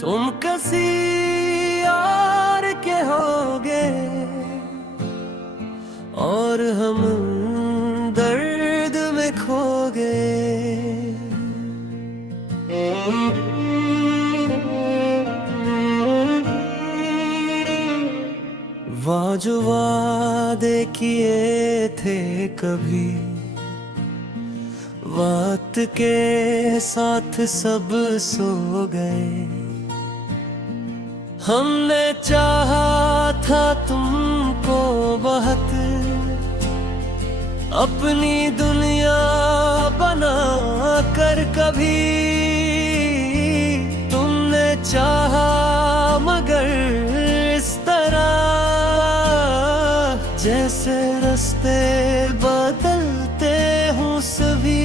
तुम किसी यार के होगे और हम दर्द में खो गए। वो जो वादे किए थे कभी वक्त के साथ सब सो गए। हमने चाहा था तुमको बहुत अपनी दुनिया बना कर, कभी तुमने चाहा मगर इस तरह जैसे रास्ते बदलते हूँ सभी।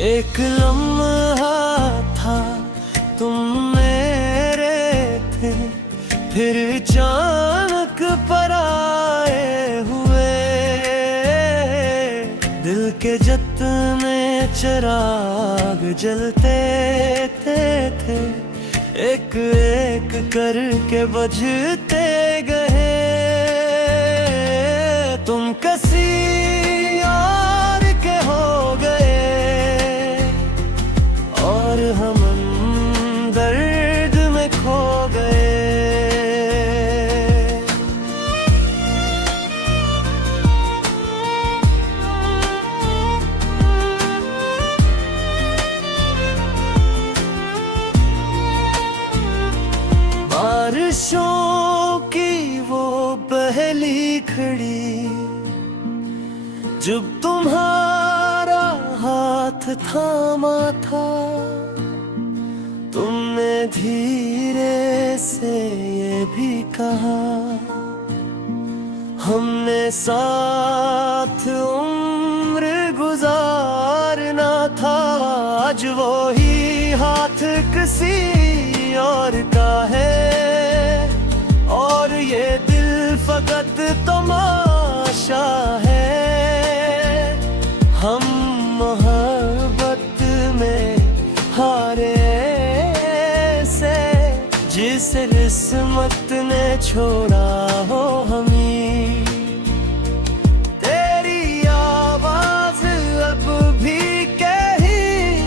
एक लम्हा था तुम मेरे थे, फिर अचानक पराए हुए। दिल के जितने चिराग जलते थे एक एक करके बुझते गए। तुम किसी और के हो गए और हम दर्द में खो गए। बारिशों की वो पहली खड़ी जब तुम्हारा हाथ थामा था, तुमने धीरे से ये भी कहा हमने साथ उम्र गुजारना था। आज वो ही हाथ किसी और का है और ये दिल फकत तमाशा है। हम मोहब्बत में हारे से जिस किस्मत ने छोड़ा हो हमें। तेरी आवाज अब भी कहीं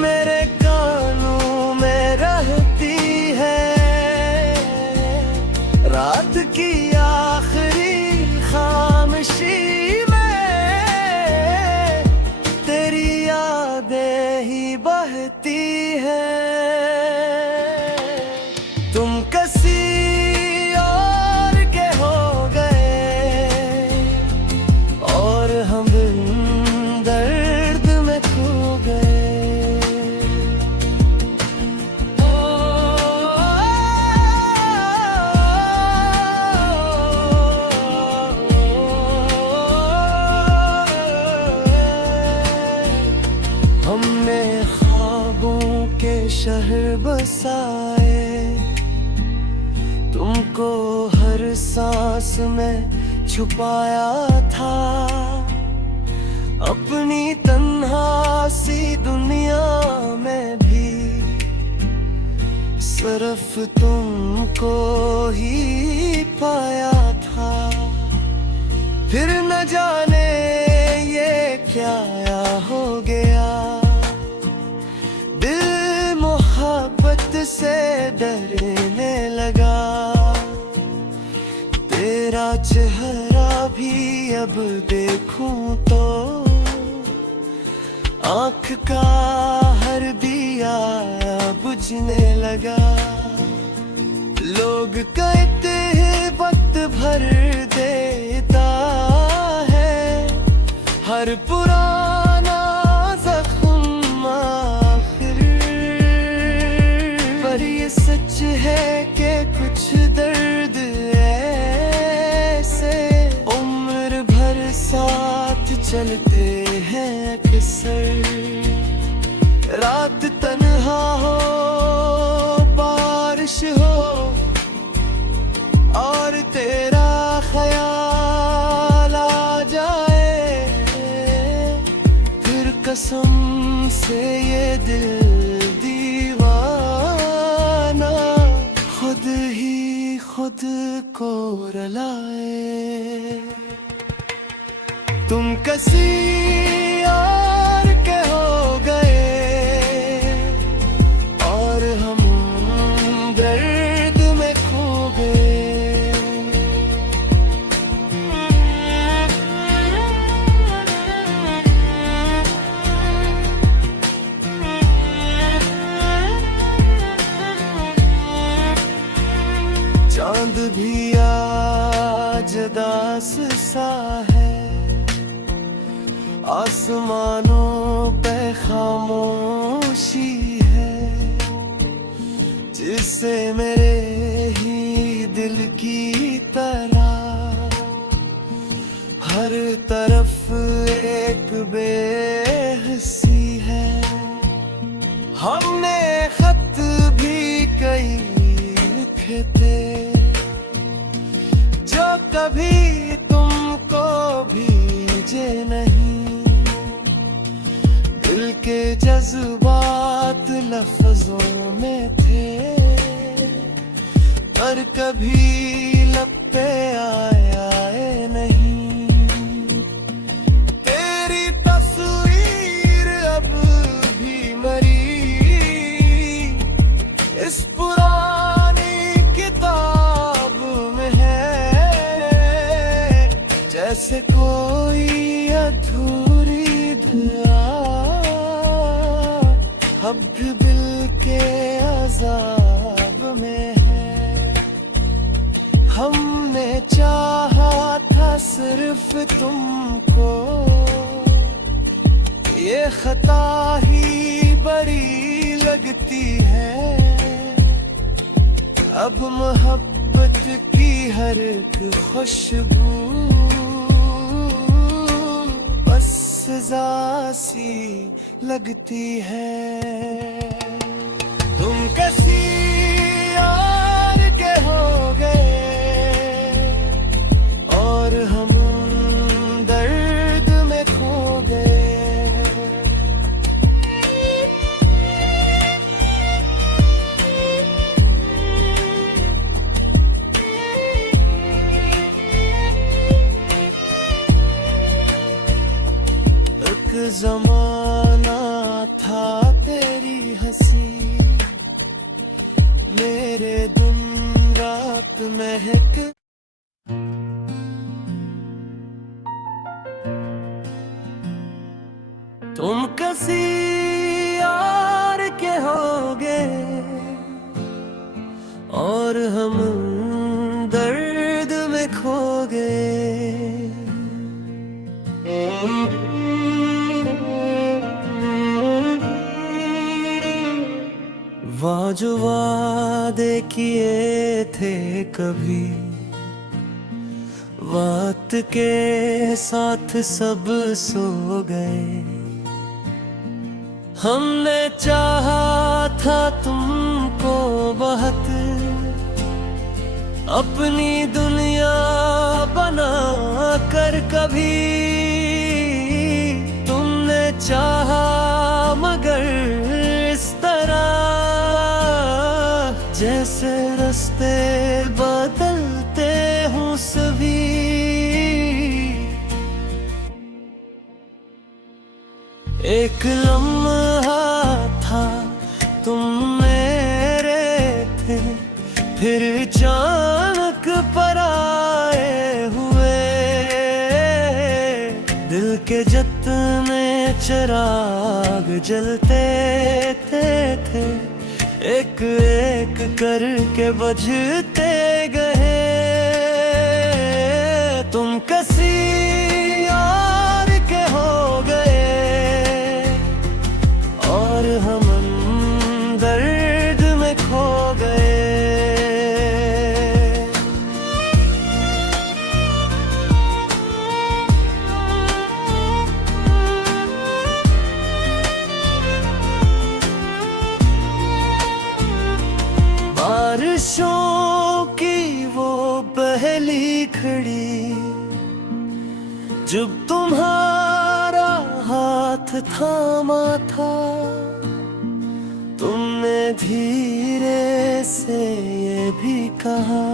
मेरे कानों में रहती है। रात की आखिरी खामोशी ही बहती है। तुम किसी और के हो गए और हम दर्द में खो गए। हमने ख्वाबों के शहर बसाए, तुमको हर सांस में छुपाया था। अपनी तन्हा सी दुनिया में भी सिर्फ तुमको ही पाया था। फिर न जाने ये क्या हो गया, दिल मोहब्बत से डरने लगा। तेरा चेहरा भी अब देखूं तो आँख का हर दिया बुझने लगा। लोग कहते हैं वक्त भर देता है हर पुराना जख्म आखिर, पर ये सच है कि कुछ दर्द ऐसे उम्र भर साथ चलते हैं अक्सर। रात तन्हा हो, बारिश हो और तेरा ख्याल आ जाए, कसम से ये दिल दीवाना खुद ही खुद को रुलाए। तुम किसी और के हो गए और हम दर्द में खो गए। चांद भी आज दास सा है, आसमानों पे खामोशी है, जिससे मेरे ही दिल की तरह हर तरफ एक बेहसी है। हमने खत भी कई लिखे थे जो कभी तुमको भेजे नहीं। दिल के जज्बात लफ्जों में थे पर कभी लब पे आया नहीं। तेरी तस्वीर अब भी मरी इस पुरानी किताब में है, जैसे कोई अधूरी दुआ अब भी दिल के अज़ाब में है। हमने चाहा था सिर्फ तुमको, ये खता ही बड़ी लगती है। अब मोहब्बत की हर एक खुशबू बस सजा सी लगती है। तुम किसी और के हो गए और हम दर्द में खो गए। एक जमाना था तेरी हंसी मेरे दिन रात महक। तुम किसी और के हो गए और हम दर्द में खो गए। वो जो वादे किए थे कभी वक्त के साथ सब सो गए। हमने चाहा था तुमको बहुत अपनी दुनिया बना कर, कभी तुमने चाहा मगर इस तरह जैसे रास्ते बदलते हूँ सभी। एक लम्हा था तुम मेरे थे, फिर अचानक पराए हुए। दिल के जितने चिराग जलते थे एक एक करके बुझते गए। तुम किसी और के हो गए और हम दर्द में खो गए। बारिशों की वो पहली खड़ी जब तुम्हारा हाथ थामा था, तुमने धीरे से ये भी कहा,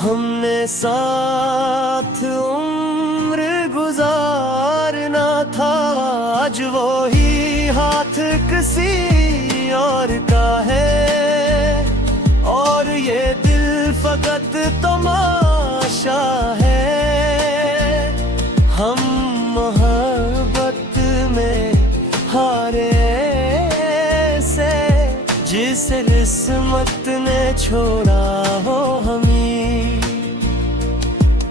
हमने साथ उम्र गुजारना था। आज वो ही हाथ किसी और का है, और ये दिल फकत तमाशा है। हम मोहब्बत में हारे से, जिसे किस्मत ने छोड़ा हो हमें।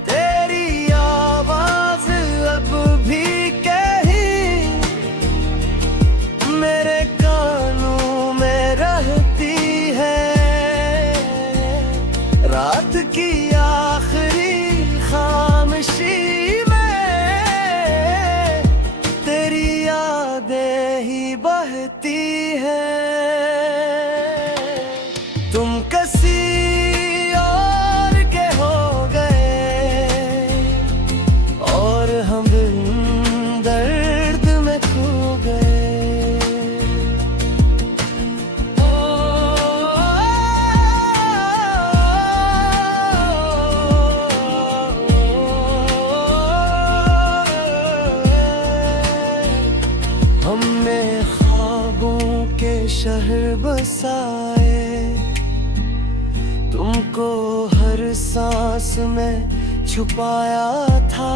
तेरी आवाज अब भी कहीं मेरे कानों में रहती है। रात की आखिरी खामोशी में तेरी यादें ही बहती है। तुम किसी और के हो गए, और हम दर्द में खो गए। हमने ख्वाबों के शहर बसाए, तुमको हर सांस में छुपाया था।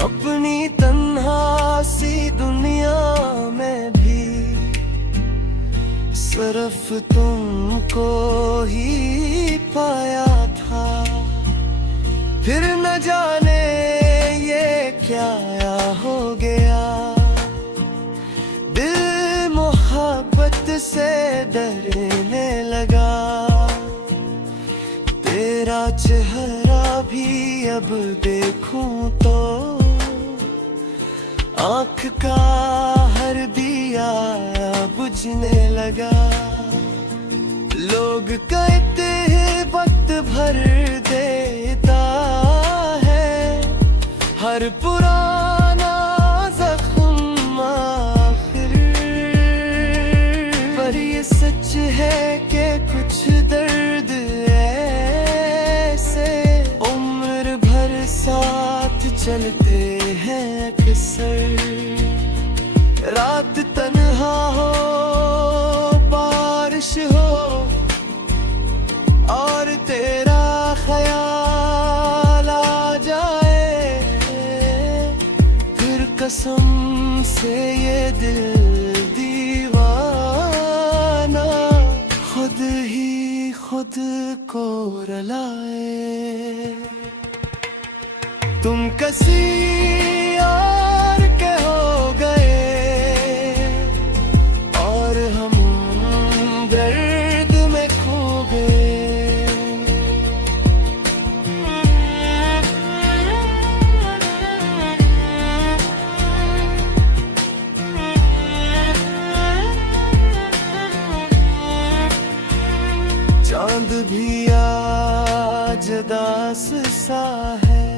अपनी तन्हा सी दुनिया में भी सिर्फ तुमको ही पाया था। फिर न जाने ये क्या हो गया, दिल मोहब्बत से डरने लगा। तेरा चेहरा भी अब देखूं तो आँख का हर दिया बुझने लगा। लोग कहते हैं वक्त भर देता है हर पुराना जख्म आखिर, पर ये सच है कि कुछ दर्द ऐसे उम्र भर साथ चलते हैं अक्सर। रात तन्हा हो, बारिश हो, और तेरा ख्याल आ जाए, फिर कसम से ये दिल दीवाना खुद को रुलाए। तुम किसी और के हो गए, और हम दर्द में खो गए। चांद भी आज दास सा है,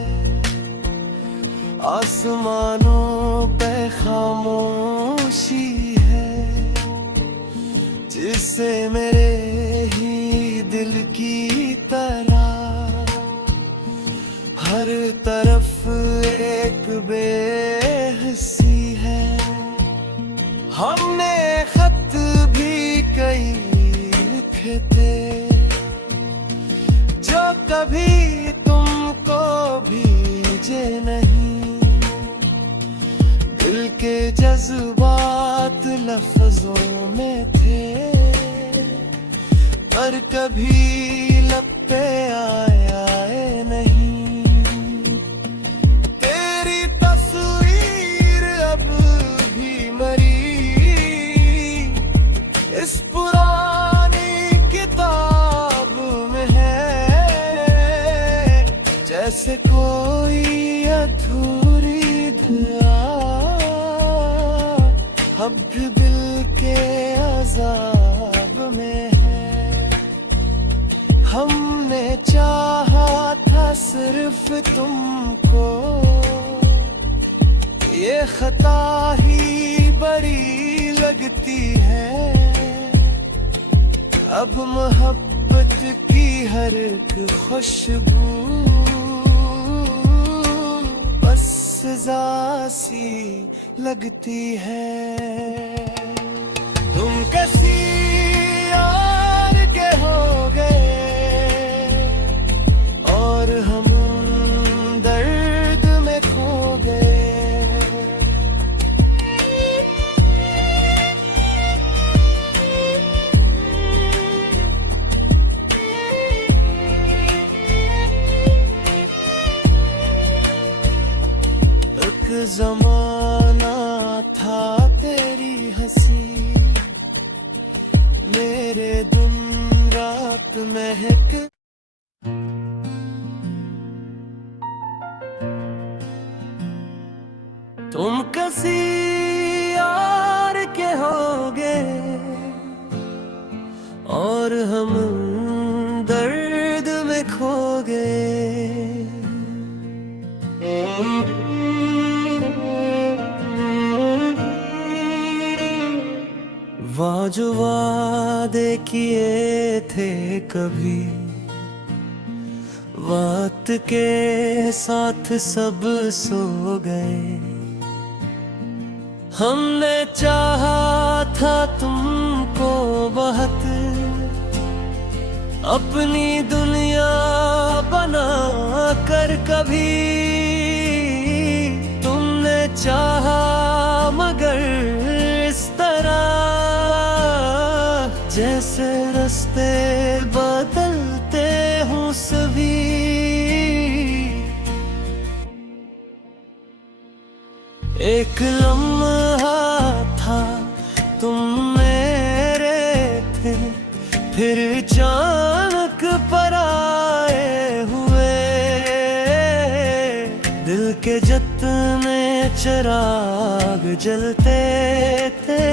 आसमानों पे खामोशी है, जिससे मेरे ही दिल की तरह हर तरफ एक बेहसी है। हमने खत भी कई लिखे थे, जो कभी तुमको भेजे नहीं। दिल के जज्बात लफ्जों में थे, पर कभी लब पे आया नहीं। तेरी तस्वीर अब भी मरी इस पुरानी किताब में है, जैसे कोई अधूरी दुआ अब भी दिल के अज़ाब में है। हमने चाहा था सिर्फ तुमको, ये खता ही बड़ी लगती है। अब मोहब्बत की हर एक खुशबू बस सजा सी लगती है। तुम किसी और के हो गए और हम दर्द में खो गए। एक जमाना था तेरी हंसी मेरे दिन रात महक। तुम किसी और के होगे और हम दर्द में खो गए। वो जो वादे किए थे कभी वक्त के साथ सब सो गए। हमने चाहा था तुमको बहुत अपनी दुनिया बना कर, कभी तुमने चाहा मगर इस तरह जैसे रास्ते बदलते हूँ सभी। एक लम्हा था तुम मेरे थे, फिर अचानक पराए हुए। दिल के जितने चिराग जलते थे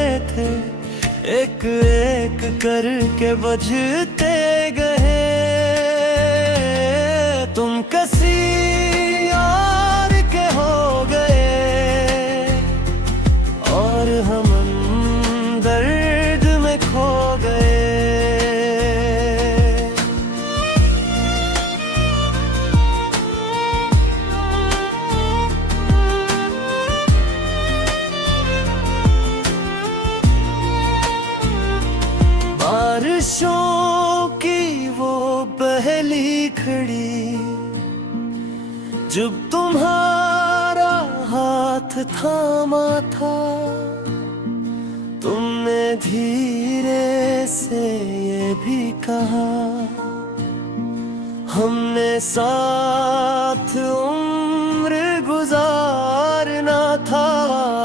एक एक करके बुझते गए। तुम किसी और के हो गए और हम दर्द में खो गए। बारिशों की वो पहली घड़ी जब तुम्हारा हाथ थामा था, तुमने धीरे से ये भी कहा हमने साथ उम्र गुजारना था।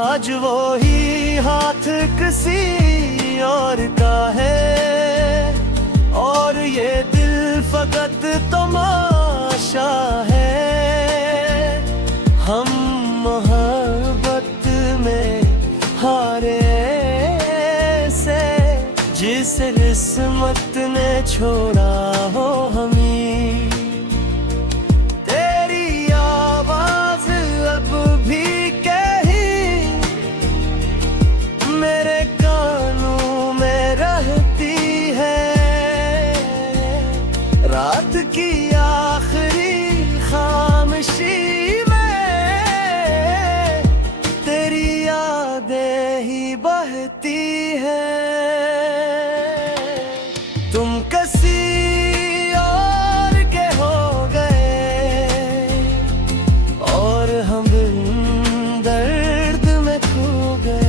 आज वो ही हाथ किसी और का है और ये दिल फकत तमाशा है। हम मोहब्बत में हारे से जिसे किस्मत ने छोड़ा हो हमें। तेरी आवाज अब भी कहीं मेरे कानों में रहती है। रात की आखिरी खामोशी में तेरी यादें ही बहती है। तुम किसी और के हो गए और हम दर्द में खो गए।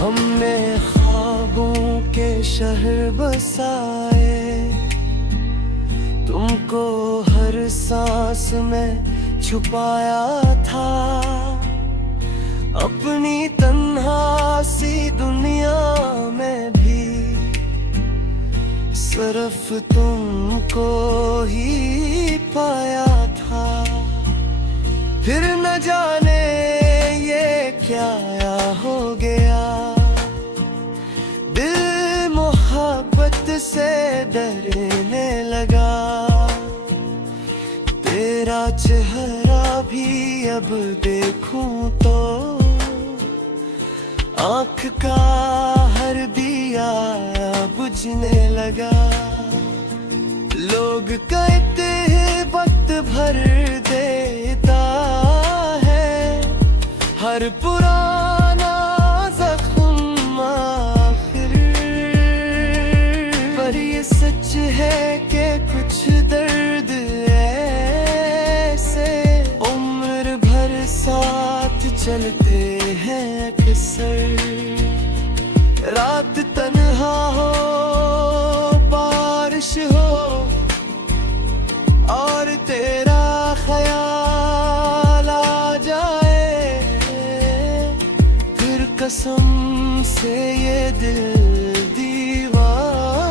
हमने ख्वाबों के शहर बसाए, तुमको हर सांस में छुपाया था। अपनी तन्हा सी दुनिया में भी सिर्फ तुमको ही पाया था। फिर न जाने ये क्या से डरने लगा। तेरा चेहरा भी अब देखूं तो आँख का हर दिया बुझने लगा। लोग कहते हैं वक्त भर देता है हर पुराना जख्म आखिर, पर ये सच है कि कुछ दर्द ऐसे उम्र भर साथ चलते हैं अक्सर। रात तन्हा हो, बारिश हो और तेरा ख्याल आ जाए, फिर कसम से ये दिल दीवाना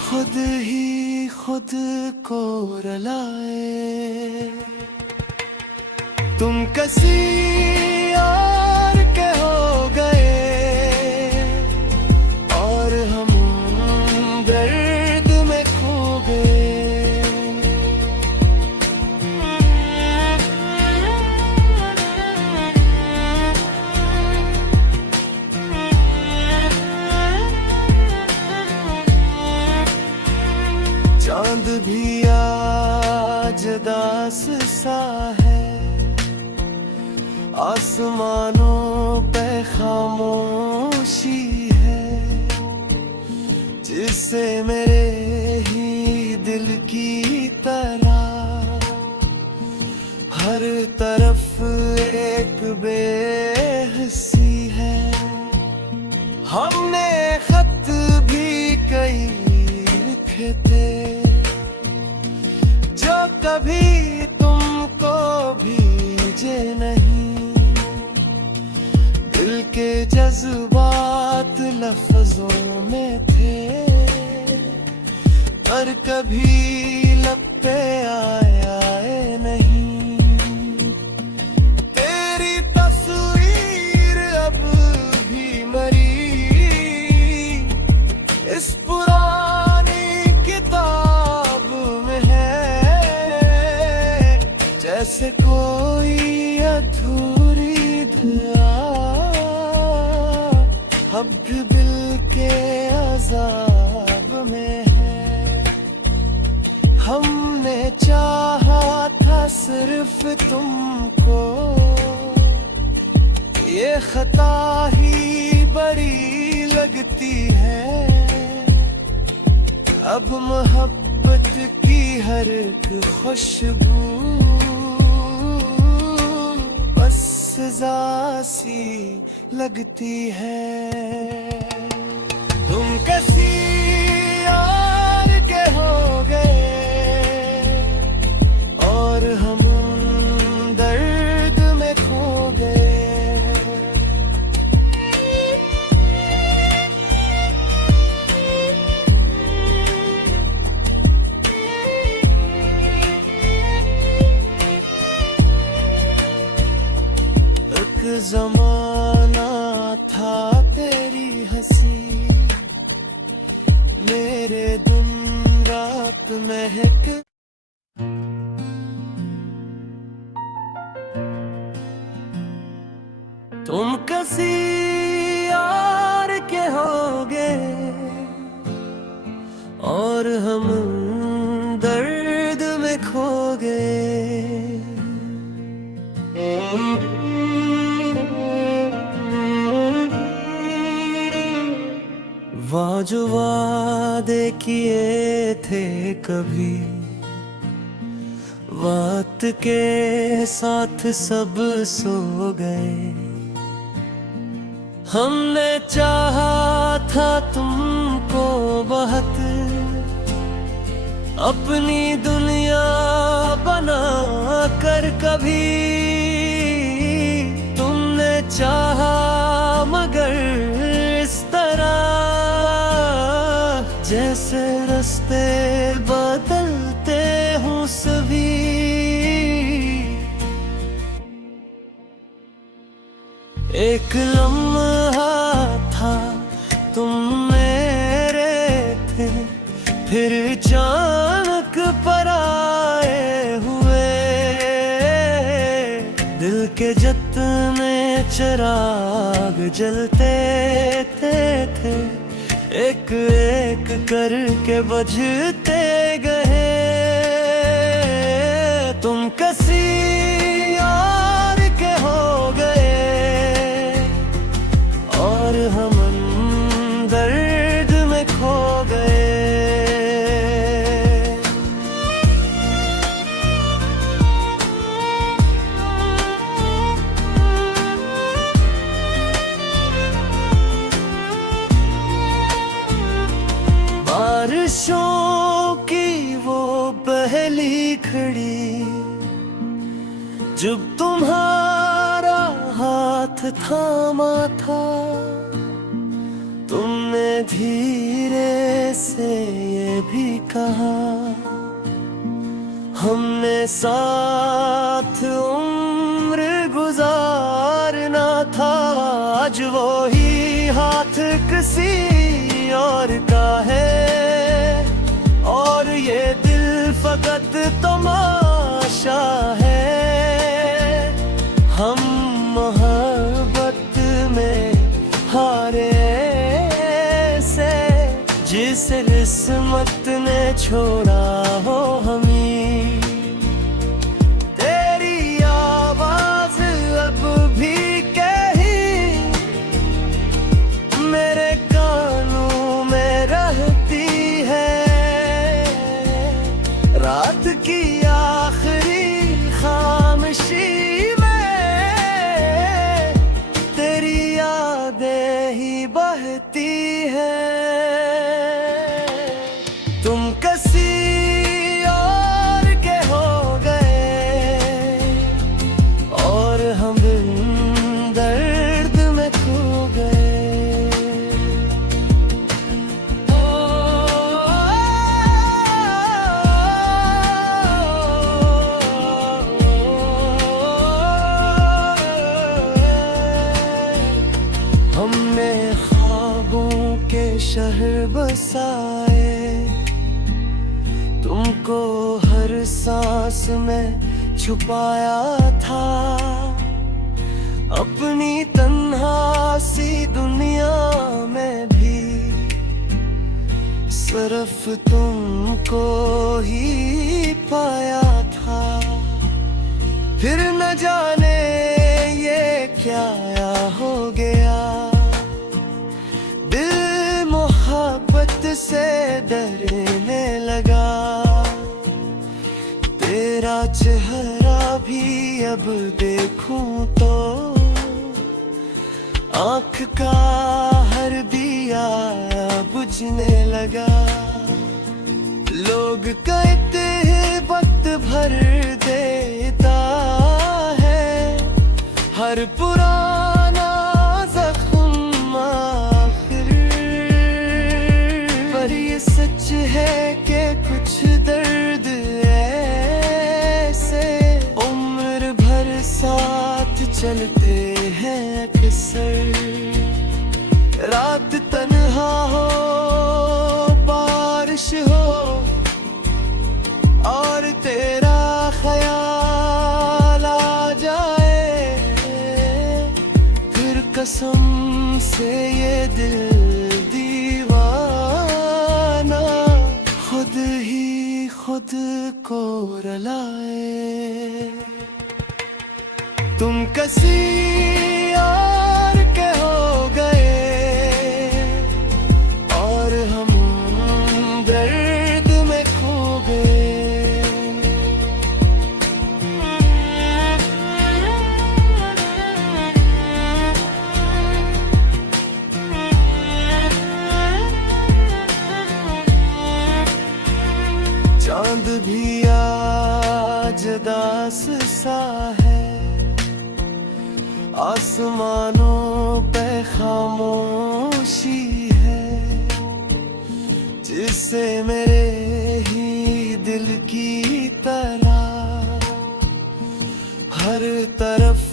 खुद ही खुद को रुलाए। तुम किसी और के हो गए और हम दर्द में खो गए। चांद भी आज दास सा है, आसमानों पे खामोशी है, जिससे मेरे ही दिल की तरह हर तरफ एक बेहसी है। हमने खत भी कई लिखे थे जो कभी तुमको भेजे नहीं। दिल के जज्बात लफ्जों में थे पर कभी लब पे आया नहीं। तेरी तस्वीर अब भी मरी इस पुरानी किताब में है, जैसे कोई अधूरी दुआ अब भी दिल के अज़ाब में है। हमने चाहा था सिर्फ तुमको, ये खता ही बड़ी लगती है। अब मोहब्बत की हर एक खुशबू बस सजा सी लगती है। तुम किसी और के हो गए और हम दर्द में खो गए। एक जमाना था तेरी हंसी मेरे दिन रात महक। तुम किसी और के हो गए और हम दर्द में खो गए। वो जो वादे किए थे कभी वक्त के साथ सब सो गए। हमने चाहा था तुमको बहुत अपनी दुनिया बना कर, कभी तुमने चाहा मगर इस तरह जैसे रास्ते बदलते हूँ सभी। एक लम्हा था तुम मेरे चिराग जलते थे, एक एक करके बुझते गए। तुम किसी और के हो गए और हम दर्द में खो गए। बारिशों की वो पहली घड़ी जब तुम्हारा हाथ थामा था, तुमने धीरे से ये भी कहा, हमने साथ उम्र गुजारना था। आज वो ही हाथ किसी और का है और ये दिल फकत तमाशा है। हम मोहब्बत में हारे से जिस किस्मत ने छोड़ा हो हमें। तेरी आवाज अब भी कहीं मेरे कानों में रहती है। रात की आखिरी खामोशी में तेरी यादें ही बहती है। तुम किसी और के हो गए और हम दर्द में खो गए। हमने ख्वाबों के शहर बसाए, तुमको हर सांस में छुपाया था। अपनी तन्हा सी दुनिया में भी सिर्फ तुमको ही पाया था। फिर न जाने ये क्या हो गया, दिल मोहब्बत से डरने लगा। तेरा चेहरा भी अब देखूं तो आँख का हर दिया बुझने लगा। लोग कहते हैं वक्त भर देता है हर पुराना जख्म आखिर। पर ये सच है कि कुछ दर्द ऐसे उम्र भर साथ चलते हैं अक्सर। रात तन्हा हो, बारिश हो और तेरा ख्याल आ जाए, फिर कसम से ये दिल दीवाना खुद ही खुद को रुलाए। तुम किसी और के हो गए और हम दर्द में खो गए। चांद भी आज दास सा है, आसमानों पे खामोशी है, जिससे मेरे ही दिल की तरह हर तरफ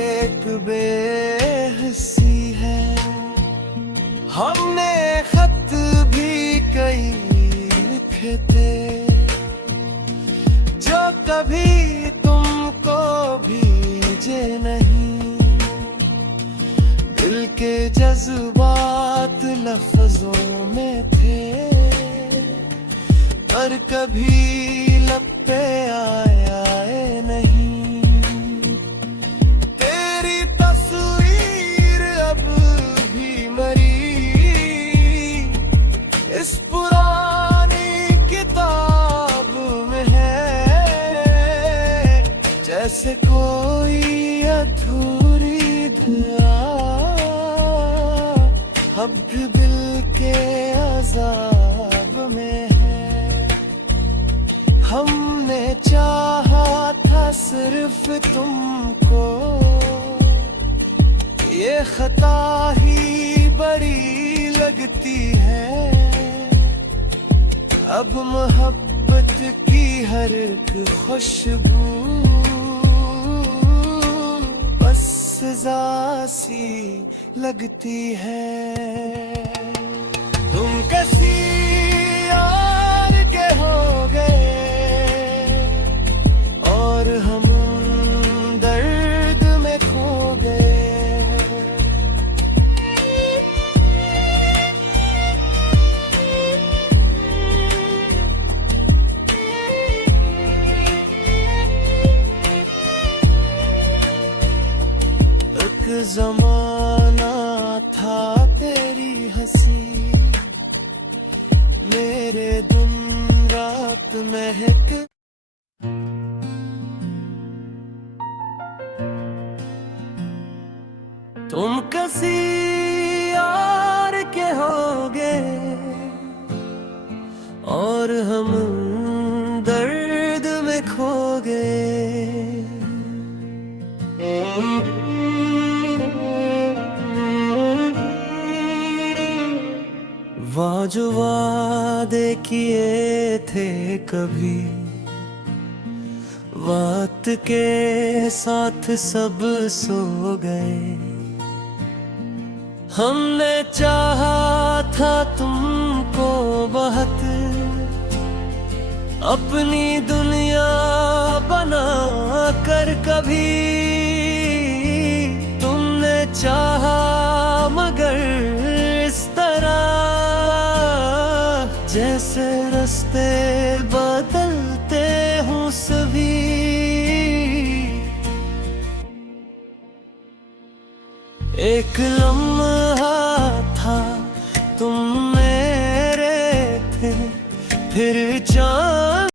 एक बेहसी है। हमने खत भी कई लिखे थे जो कभी तुमको भेजे नहीं। जज्बात लफ्जों में थे, पर कभी लब पे आए नहीं। तेरी तस्वीर अब भी मरी इस पुरानी किताब में है, जैसे कोई अधूरी दुआ अब भी दिल के अज़ाब में है। हमने चाहा था सिर्फ तुमको, ये खता ही बड़ी लगती है। अब मोहब्बत की हर एक खुशबू बस सजा सी लगती है। तुम किसी और के हो गए और हम दर्द में खो गए। एक जमाना था तेरी हंसी, मेरे दिन रात महक। तुम किसी और के होगे और हम दर्द में खो गए। वो जो वादे किए थे कभी, वक्त के साथ सब सो गए। हमने चाहा था तुमको बहुत, अपनी दुनिया बना कर कभी। तुमने चाहा मगर इस तरह, जैसे रास्ते बदलते हूँ सभी। एक लम्हा था तुम मेरे थे, फिर जान